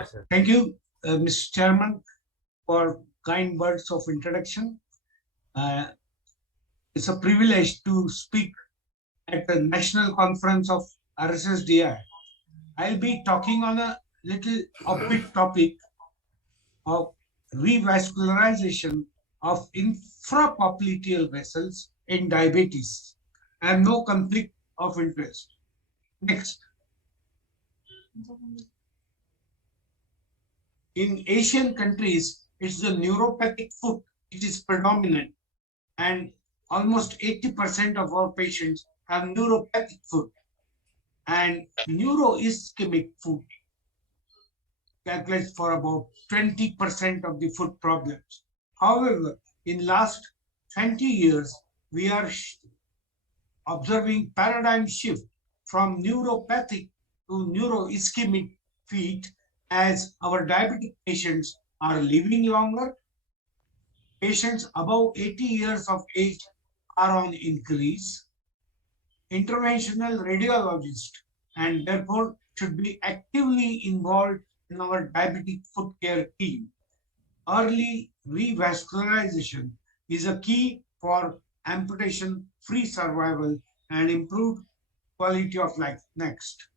Yes, sir. Thank you, Mr. Chairman, for kind words of introduction. Uh, it's a privilege to speak at the National Conference of RSSDI. I'll be talking on a little offbeat topic of revascularization of infrapopliteal vessels in diabetes. I have no conflict of interest. Next, in Asian countries, it's the neuropathic foot which is predominant, and almost 80% of our patients have neuropathic foot, and neuroischemic foot calculates for about 20% of the foot problems. However, in last 20 years, we are observing paradigm shift from neuropathic to neuroischemic feet as our diabetic patients are living longer. Patients above 80 years of age are on increase. Interventional radiologists and therefore should be actively involved in our diabetic foot care team. Early revascularization is a key for amputation free survival and improved quality of life. Next,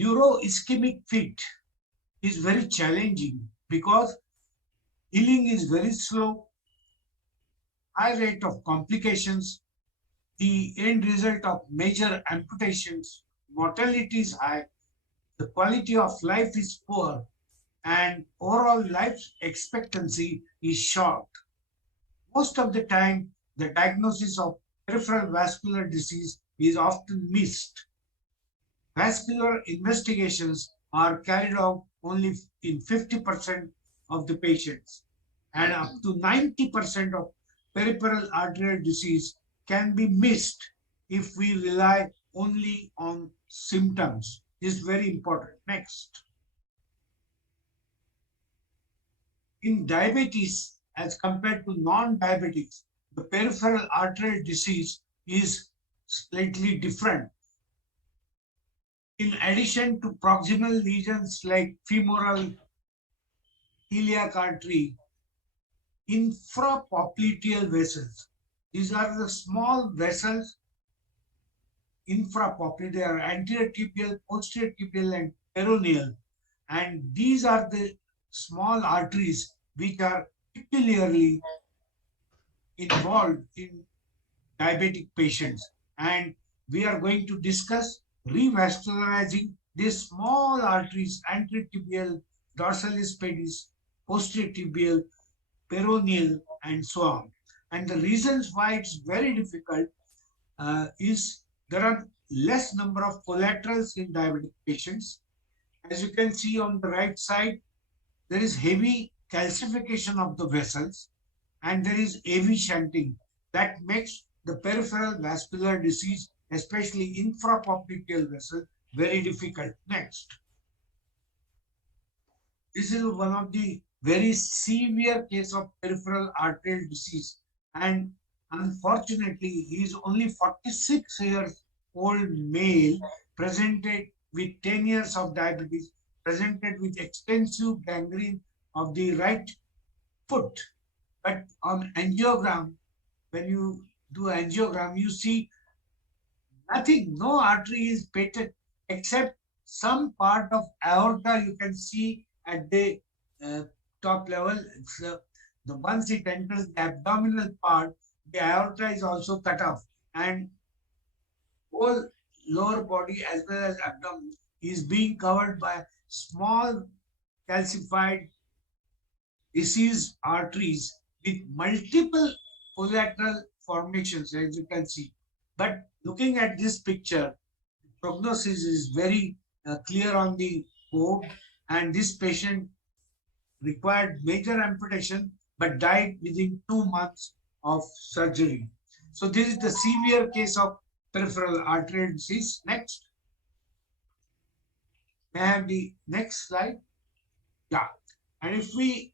neuroischemic feet is very challenging because healing is very slow, high rate of complications, the end result of major amputations, mortality is high, the quality of life is poor, and overall life expectancy is short. Most of the time, the diagnosis of peripheral vascular disease is often missed. Vascular investigations are carried out only in 50% of the patients, and up to 90% of peripheral arterial disease can be missed if we rely only on symptoms. This is very important. Next. In diabetes, as compared to non-diabetics, the peripheral arterial disease is slightly different. In addition to proximal lesions like femoral iliac artery, infrapopliteal vessels. These are the small vessels, infrapopliteal, they are anterior tibial, posterior tibial, and peroneal. And these are the small arteries which are peculiarly involved in diabetic patients. And we are going to discuss revascularizing these small arteries, anterior tibial, dorsalis pedis, posterior tibial, peroneal, and so on. And the reasons why it's very difficult is there are less number of collaterals in diabetic patients. As you can see on the right side, there is heavy calcification of the vessels and there is AV shunting that makes the peripheral vascular disease, especially infrapopliteal vessel, very difficult. Next. This is one of the very severe case of peripheral arterial disease. And unfortunately, he is only 46 years old male, presented with 10 years of diabetes, presented with extensive gangrene of the right foot. But on angiogram, when you do angiogram, you see nothing, no artery is patent except some part of aorta you can see at the uh, top level. The once it enters the abdominal part, the aorta is also cut off, and whole lower body as well as abdomen is being covered by small calcified diseased arteries with multiple collateral formations, as you can see. But looking at this picture, the prognosis is very clear on the board, and this patient required major amputation but died within 2 months of surgery. So this is the severe case of peripheral arterial disease. Next. May I have the next slide? Yeah. And if we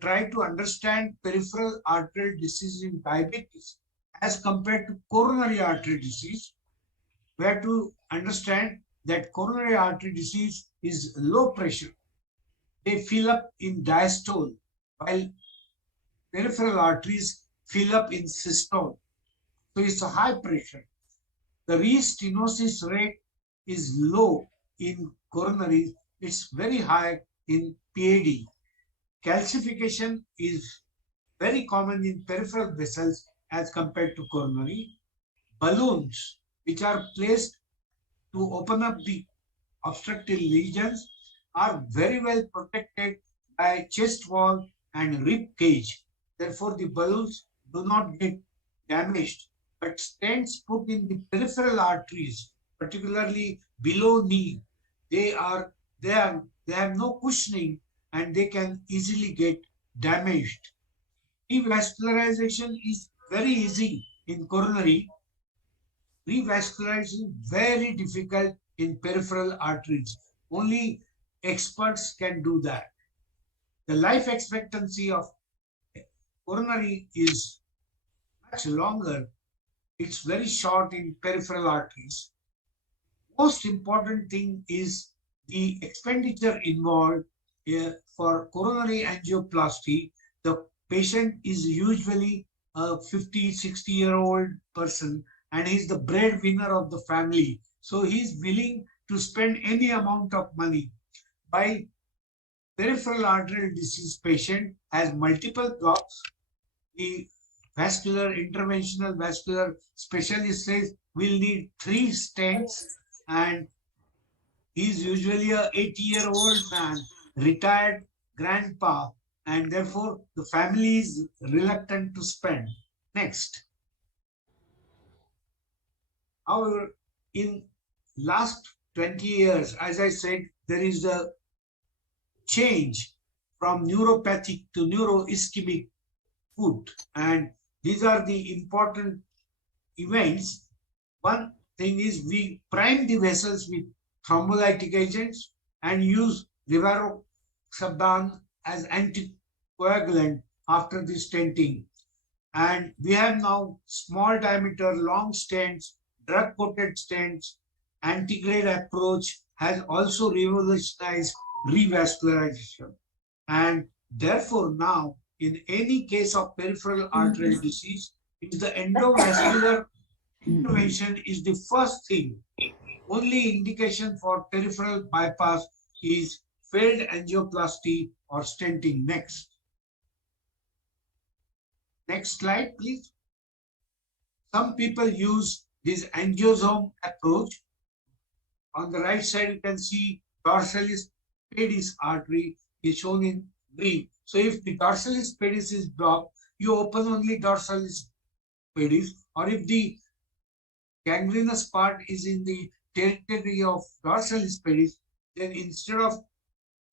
try to understand peripheral arterial disease in diabetes as compared to coronary artery disease, we have to understand that coronary artery disease is low pressure. They fill up in diastole, while peripheral arteries fill up in systole. So it's a high pressure. The restenosis rate is low in coronary. It's very high in PAD. Calcification is very common in peripheral vessels as compared to coronary. Balloons, which are placed to open up the obstructive lesions, are very well protected by chest wall and rib cage. Therefore, the balloons do not get damaged. But stents put in the peripheral arteries, particularly below knee, they have no cushioning and they can easily get damaged. Revascularization is very easy in coronary. Revascularization very difficult in peripheral arteries. Only experts can do that. The life expectancy of coronary is much longer. It's very short in peripheral arteries. Most important thing is the expenditure involved for coronary angioplasty. The patient is usually a 50, 60-year-old person and he's the breadwinner of the family. So he's willing to spend any amount of money. While peripheral arterial disease patient has multiple blocks, the interventional vascular specialist says we'll need 3 stents, and he's usually a 80-year-old man, retired grandpa, and therefore the family is reluctant to spend. Next. However, in last 20 years, as I said, there is a change from neuropathic to neuroischemic foot, and these are the important events. One thing is we prime the vessels with thrombolytic agents and use rivaroxaban as anticoagulant after the stenting. And we have now small diameter, long stents, drug-coated stents. Antegrade approach has also revolutionized revascularization. And therefore now, in any case of peripheral arterial disease, it's the endovascular intervention is the first thing. Only indication for peripheral bypass is failed angioplasty or stenting. Next. Next slide, please. Some people use this angiosome approach. On the right side, you can see dorsalis pedis artery is shown in green. So if the dorsalis pedis is blocked, you open only dorsalis pedis, or if the gangrenous part is in the territory of dorsalis pedis, then instead of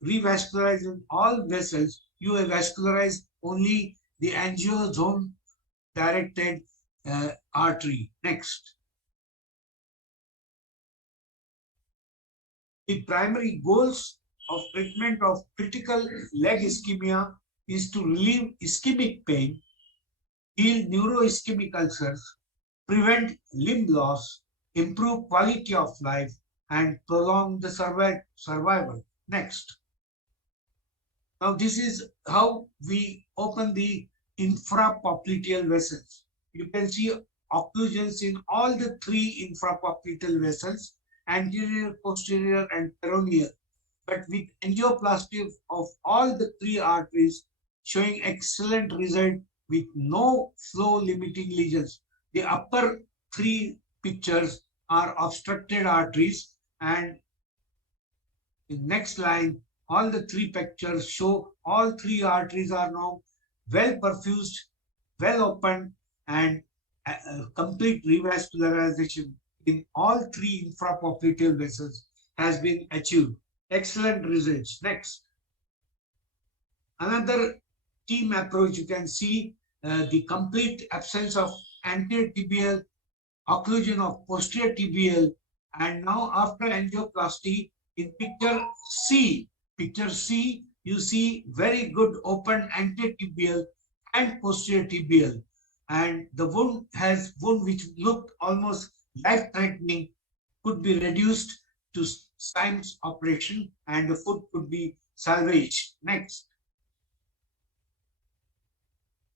revascularizing all vessels, you vascularize only the angiosome directed artery. Next. The primary goals of treatment of critical leg ischemia is to relieve ischemic pain, heal neuroischemic ulcers, prevent limb loss, improve quality of life, and prolong the survival. Next. Now this is how we open the infrapopliteal vessels. You can see occlusions in all the 3 infrapopliteal vessels, anterior, posterior, and peroneal. But with angioplasty of all the 3 arteries showing excellent result with no flow limiting lesions. The upper 3 pictures are obstructed arteries, and in next line, all the 3 pictures show all 3 arteries are now well perfused, well opened, and complete revascularization in all 3 infrapopliteal vessels has been achieved. Excellent results. Next. Another team approach, you can see the complete absence of anterior tibial, occlusion of posterior tibial, and now after angioplasty in picture C, you see very good open anterior tibial and posterior tibial, and the wound which looked almost life-threatening could be reduced to Syme's operation and the foot could be salvaged. Next.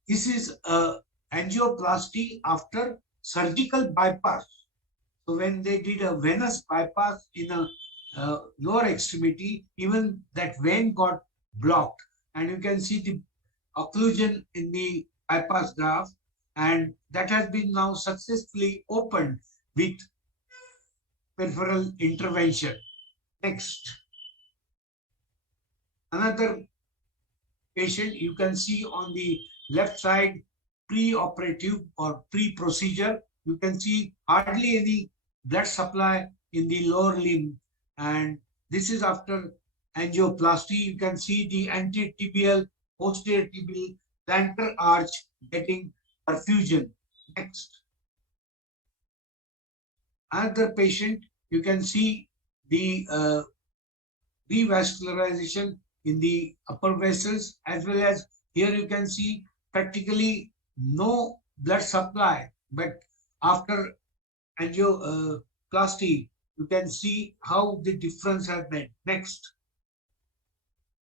This is a angioplasty after surgical bypass. So when they did a venous bypass in a lower extremity, even that vein got blocked. And you can see the occlusion in the bypass graph, and that has been now successfully opened with peripheral intervention. Next. Another patient you can see on the left side, pre-operative or pre-procedure. You can see hardly any blood supply in the lower limb, and this is after angioplasty. You can see the anterior posterior tibial plantar arch getting perfusion. Next. Another patient, you can see the revascularization in the upper vessels, as well as here you can see practically no blood supply, but after angioplasty, you can see how the difference has made. Next.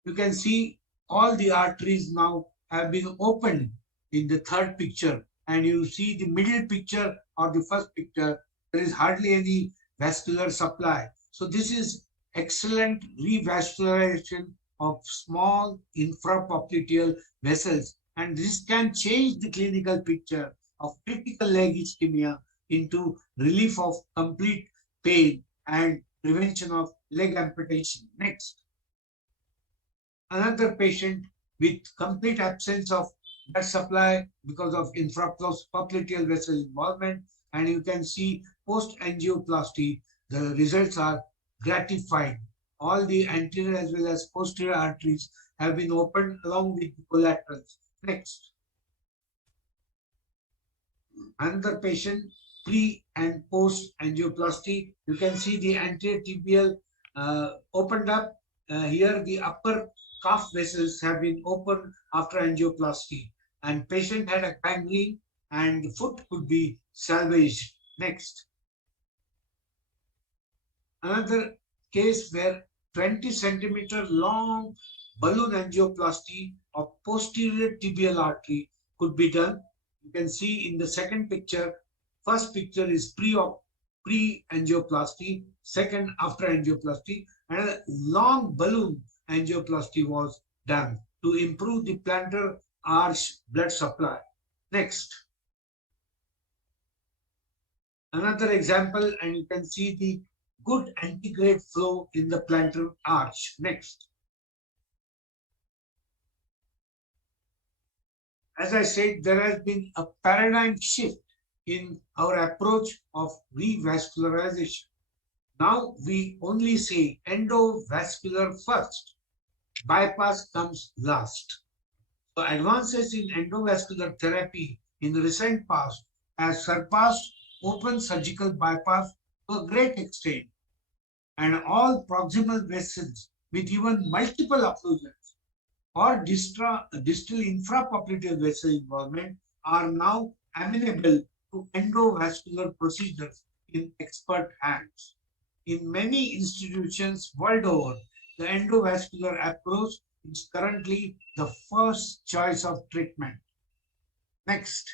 You can see all the arteries now have been opened in the third picture, and you see the middle picture or the first picture, there is hardly any vascular supply. So this is excellent revascularization of small infrapopliteal vessels, and this can change the clinical picture of critical leg ischemia into relief of complete pain and prevention of leg amputation. Next. Another patient with complete absence of blood supply because of infrapopliteal vessel involvement, and you can see post angioplasty the results are gratifying. All the anterior as well as posterior arteries have been opened along with the collaterals. Next. Another patient pre and post angioplasty. You can see the anterior tibial opened up. Here the upper calf vessels have been opened after angioplasty, and patient had a gangrene and the foot could be salvaged. Next. Another case where 20 centimeter long balloon angioplasty of posterior tibial artery could be done. You can see in the second picture, first picture is pre-angioplasty, second after angioplasty, and a long balloon angioplasty was done to improve the plantar arch blood supply. Next. Another example, and you can see the good antegrade flow in the plantar arch. Next. As I said, there has been a paradigm shift in our approach of revascularization. Now we only say endovascular first. Bypass comes last. So advances in endovascular therapy in the recent past has surpassed open surgical bypass to a great extent, and all proximal vessels with even multiple occlusions or distal infrapopliteal vessel involvement are now amenable to endovascular procedures in expert hands. In many institutions world over, the endovascular approach is currently the first choice of treatment. Next.